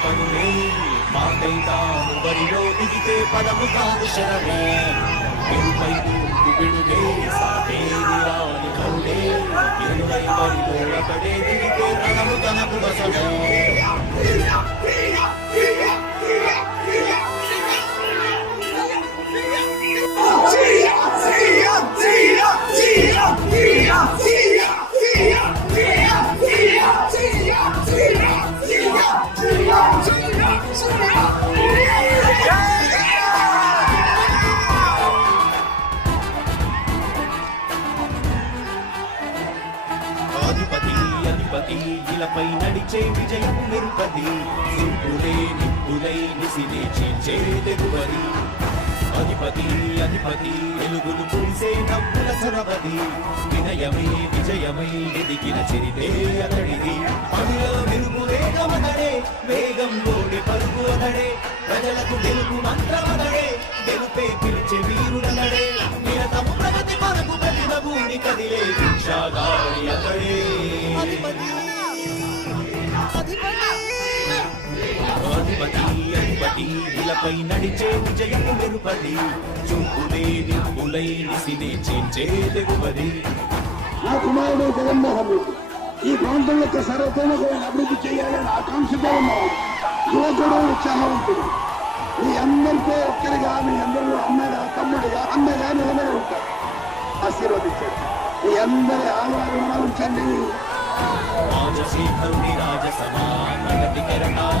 పనులే మాకై తాను బరిలో దిగితే పదము కాదు శరమే ఇరుపై విడుదే సాటేది రాని కరుడే. ఇరువై బరిలో ఒకడే దిగితే రణము తనకు వసమే. ఇలపై నడిచే విజయం మెరుపది. సింపులే నింపులై నిసినే చీల్చే తెగువది. అధిపతి అధిపతి వెలుగులు పులిసే నవ్వుల సొరవది. వినయమే విజయమై ఎదిగిన చరితే అతడిది. పనుల మెరుగు వేగమనడే వేగంలోని పరుగు అతడే. ప్రజలకు గెలుపు మంత్రమద అధిపతి అధిపతి ఇలపై నడిచే విజయము మెరుపది చూపులే నిప్పులై నిసినే చేంచే తెగువది నా కుమారుడు జగన్మోహన్ రెడ్డి ఈ ప్రాంతం యొక్క సర్వతోముఖమైన అభివృద్ధి చేయాలని ఆకాంక్షతో ఉన్నాడు. యువకుడు ఉత్సాహవంతుడు. మీ అందరితో ఒక్కరిగా మీ అందరూ అమ్మగా తమ్ముడిగా అమ్మగా నిలబడి ఉంటారు. ఆశీర్వదించండి. మీ అందరి ఆధారంగా ఉంచండి. రాజశేఖరుడి రాజసమా ప్రగతి కెరటాల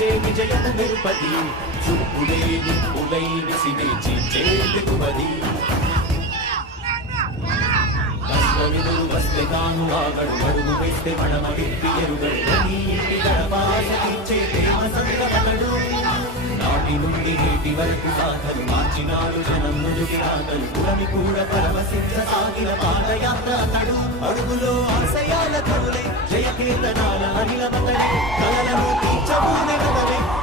ఇలపై విజయము మెరుపది చూపులే నిప్పులై నిసినే చీల్చే వస్తే తాను ఆగడు అడుగు వేస్తే మడమ గడపాసనిచ్చే ప్రేమ నాటి నుండి నేటి వరకు సాధలు మార్చినాడు జనం నుదుటి రాగలు పురమి కూడా పరవశించ సాగిన పాదయాత్ర అతడు. అడుగులో ఆశయాల కరులై జయకీర్తనాల అనిలమతడే కలలను తీర్చబూనె కదలే యువతకు